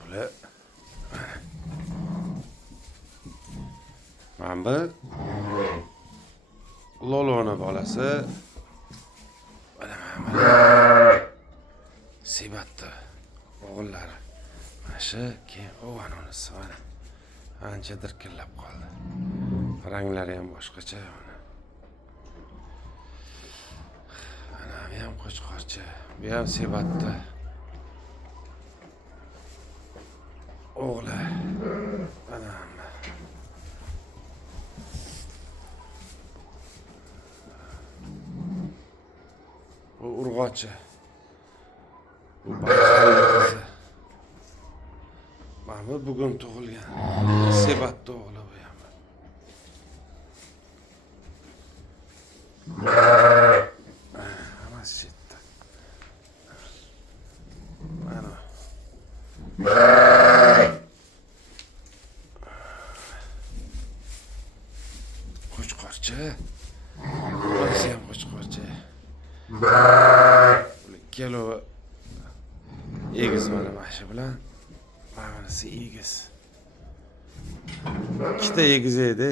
Bular mana bu Loloni bolasi. Mana Sebatda o'g'illari. Mana shu keyin o'g'anonisi mana. Ancha dirkillab qoldi. Ranglari ham boshqacha. Mana bu ham qo'chqorcha. Bu ham Sebatda. O'g'li. Mana bu urg'ochi. Bu qizi. Mana bu bugun tug'ilgan. Sebatda o'g'li bu ham. Hammasi chetda. Mana. Qo'chqorcha. Bunisi ham qo'chqorcha. Ikkalovi egiz mana shu bilan. Manisi egiz. Ikkita egiz edi.